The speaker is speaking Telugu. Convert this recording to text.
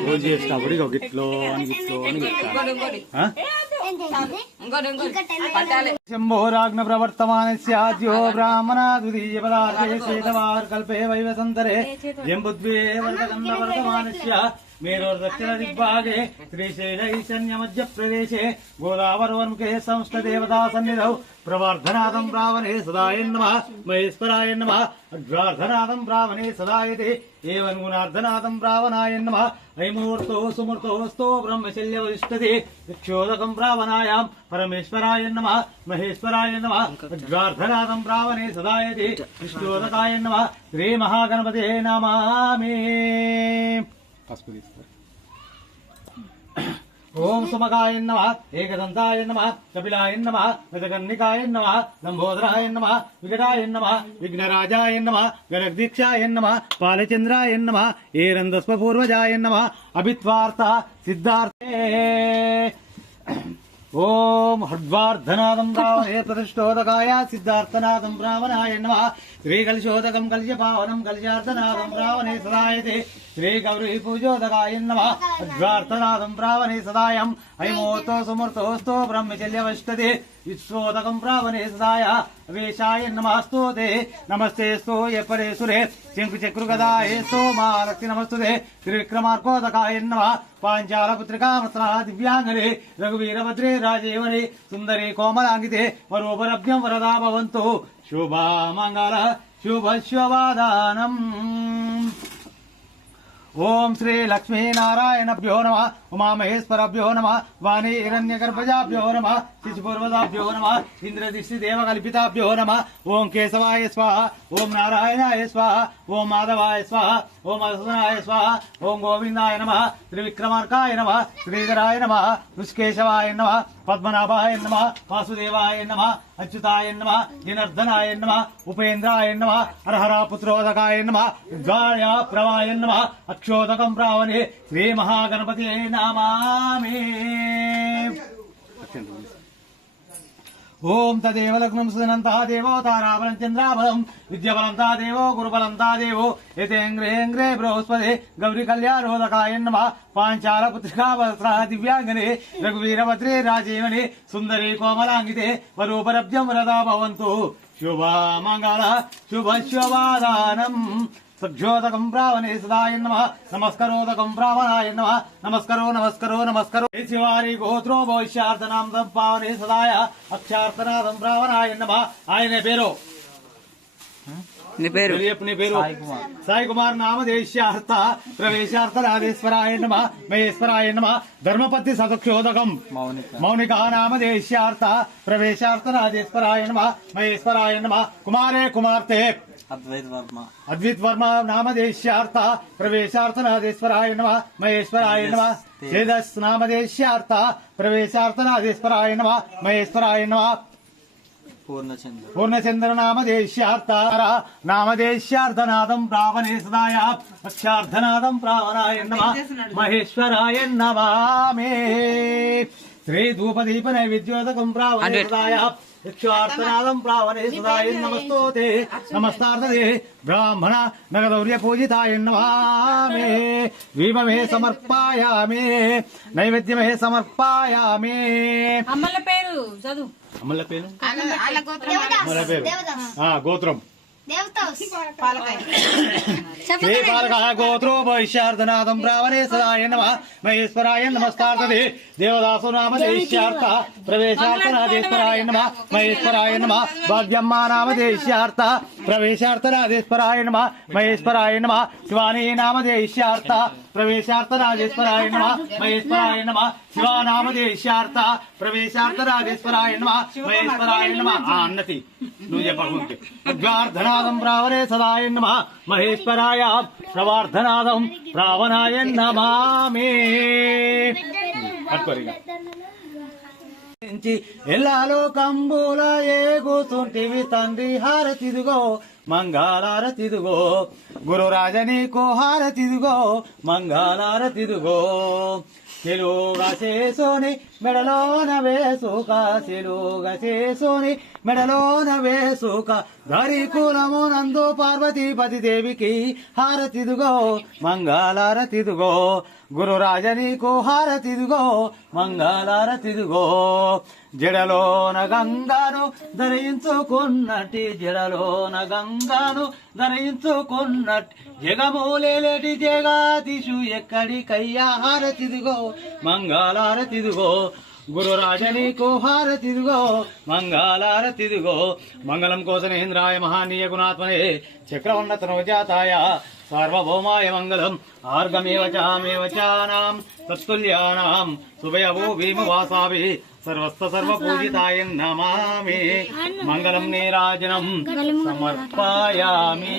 పూజ చేసినప్పుడు ఇక గిట్లో అని గిట్లో అని గిట్లా. ఆ? శంభోరాగ్న ప్రవర్తమానస్యాద్యో బ్రాహ్మణ ద్వితీయ పదార్థే శ్వేతవార్ కల్పే వైవసంతరే. జంబుద్వే వర్తగంధ వర్తమానస్య మేరోర్ దక్షిణ దిగ్భాగే శ్రీశైల ఈశాన్య మధ్య ప్రదేశే గోదావరోన్ముఖే సంస్థ దేవతా సన్నిధౌ ప్రవర్ధనాదం బ్రావణే సదాయ నమ మహేశ్వరాయ నమ అడ్వార్ధనాదం బ్రావణే సదాయతే ఏవం గుణార్ధనాదం బ్రావణాయ నమ ఐమూర్తో సుమూర్తోస్తో బ్రహ్మశల్య వరిష్టతే క్షోదకం బ్రావణాయాం పరమేశ్వరాయ నమ మహేశ్వరాయ నమ అడ్వార్ధనాదం బ్రావణే సదాయతే విష్ణోదకాయ నమ శ్రీ మహాగణపతే నమామి. ఓం సుమకాయ నమ ఏకదంతాయ నమ కపిలాయ నమ గజకర్ణికాయ నమ లంబోదరాయ నమ వికటాయ నమ విఘ్నరాజాయ నమ గణదీక్షాయ నమ పాలచంద్రాయ నమ ఏరందస్వపూర్వజాయ నమ అభిత్వార్థ సిద్ధార్థే. ఓం హృద్వార్ధనాదం రావణే ప్రతిష్టోదకాయ సిద్ధార్థనాదం బ్రాహ్మణాయ నమ. శ్రీకలిశోదకం కలిశపావనం కలిశార్థనాదం రావణే సదాయతే. శ్రీ గౌరీ పూజోదకాయ నమ. అడ్వార్థనాదం రావణే సదాయం అయమోతో సుమృతోస్తో బ్రహ్మచల్యవష్టతే విశ్వోదకం బ్రాహ్మణే సదాయ. వేషాయ నమస్తోదే నమస్తే సోయ యపరే సురే శంకు చక్రు గదాయ sto మహాలక్ష్మి నమస్తుతే త్రివిక్రమార్కోదకాయ నమ. పాంచాల పుత్రికామస్రా దివ్యాంగరే. రఘువీరభద్రే రాజేవరే. సుందరి కోమలాంగితే. వరోపరభ్యం వరదా భవంతు. శుభ మంగళ శుభ శుభదానం ఓం శ్రీ లక్ష్మీ నారాయణభ్యో నమ ఉమామహేశ్వరభ్యో నమ వాణి హిరణ్యగర్భజాభ్యో నమ శిశుపూర్వదాభ్యో నమ ఇంద్రదిష్టి దేవకల్పితాభ్యో నమ ఓం కేశవాయ స్వాహ ఓం నారాయణాయ స్వాహ ఓం మాధవాయ స్వాహ ఓం అసునాయ స్వాహ ఓం గోవిందాయ నమ త్రివిక్రమార్కాయ నమ శ్రీధరాయ నమ ఋషికేశవాయ నమ పద్మనాభాయ నమ వాసుదేవాయ నమ అచ్యుతాయ నమ జనార్దనాయ నమ ఉపేంద్రాయ నమ అర్హరా పుత్రోదకాయ నమ విద్వాయ ప్రవాయ నమ అక్షోదకం ప్రావణే శ్రీ మహాగణపతి నామామే. ఓం తదేవ లగ్నం సునంతా దేవో తారాబలం చంద్రాబలం విద్యబలం తా దేవో గురుబలం తా దేవో యతేంగ్రేంగ్రే బృహస్పతి గౌరీ కళ్యాణోదకాయ నమ పాంచాల పుత్రికా దివ్యాంగనే రఘువీరభద్రే రాజీవని సుందరి కోమలాంగితే వరూపరబ్జం వరదా భవంతు శుభ మంగళ శుభ శుభాదానం. సజ్జోదకం బ్రావణే సదాయ నమ నమస్కరోదకం బ్రావణాయ నమ నమస్కరో నమస్కరో నమస్కరో శివారి గోత్రో భవిష్యార్థనాం పావనే సదాయ అక్షార్థనాదం బ్రావణాయ నమ ఆయన పేరు నీ పేరు నీ పేరు సాయి కుమార్ నామదేశ్యార్థ ప్రవేశార్థ రాధేశ్వరాయ నమ మహేశ్వరాయ నమ ధర్మపతి సదక్షోదకం మౌనిక నామదేశ్యార్థ ప్రవేశార్థ రాధేశ్వరాయ నమ మహేశ్వరాయ నమ కుమారే కుమార్తె అద్వైత వర్మ. అద్విత్ వర్మ నామదేశ్యార్థ ప్రవేశార్థ నాదేశ్వరాయ నమ. మహేశ్వరాయ నమ. చేదస్ నామదేశ్యార్థ ప్రవేశార్థ నాదేశ్వరాయ నమ. మహేశ్వరాయ నమ. పూర్ణచంద్ర. పూర్ణచంద్ర నామదేశ్యార్థ నామదేశ్యార్థనాదం ప్రావణే సదాయ అక్షార్థనాదం ప్రావణాయ నమ. మహేశ్వరాయ నమామే. శ్రీ ధూపదీప నైవేద్యోదకం ప్రావణే సదాయ యక్షార్థనాదం ప్రావణే సదాయ నమస్తోతే నమస్తార్థదే బ్రాహ్మణ నగదౌర్య పూజితాయ నమామే. దీపమే సమర్పాయామే. నైవేద్యమే సమర్పాయామే. అమ్మల పేరు చదువు. అమ్మల పేరు? అమ్మల పేరు. ఆ, గోత్రం శ్రీపాలక గోత్రో వైశ్యార్థనాథం బ్రాహ్మణే సదాయ నమ. మహేశ్వరాయ నమస్తార్థదే దేవదాసు నామ దేశ్యార్థ. ప్రవేశార్థ నాదేశ్వరాయ నమ. మహేశ్వరాయ నమ. భాగ్యమ్మ నామ దేశ్యార్థ ప్రవేశార్థ నాదేశ్వరాయ నమ. మహేశ్వరాయ నమ. శివానీ నామ దేశ్యార్థ ప్రవేశార్థ రాజేశ్వరాయ నమ మహేశ్వరాయ నమ శివానామ దేశ్యార్థ ప్రవేశార్థ రాజేశ్వరాయ నమ మహేశ్వరాయ నమ. అన్నతి. నువ్వు చెప్పకుంటే ఉద్గార్థనాదం ప్రావరే సదాయ నమ మహేశ్వరాయ ప్రవార్థనాదం రావణాయ నమామే. పట్టుకోరిగా ఎల్లాలో కంబూల ఏగుతుంటివి తండ్రి హారతిదిగో మంగళారతిదిగో గురు రాజనీకో హారతిదిగో మంగళారతిదిగో. తెలుగా చేసుని మెడలోన వేసుక సిలుగ చేసుని మెడలోన వేసుక ధరి కులమునందు పార్వతీపతి దేవికి హారతిదుగో మంగళారతిదుగో. గురు రాజనీకు హారతిదిగో మంగళారతిదిగో. జడలోన గంగాను ధరించుకున్నట్టి జడలోన గంగాను ధరించుకున్నట్టి జగమూలేటి జగాతిషు ఎక్కడికయ్యా హారతిదిగో మంగళారతిదిగో. గురు రాజనీకు హారతిదిగో మంగళారతిదిగో మంగళం కోసనేంద్రాయ మహానీయ గుణాత్మనే చక్రవర్ణత నవజాతాయ సార్వభౌమాయ మంగళం ఆర్గమేవ చామేవ చానాం తత్తుల్యానాం సుభయవో భీమవాసాభి సర్వస్థ సర్వ పూజితాయ నమామి. మంగళం నీరాజనం సమర్పయామి.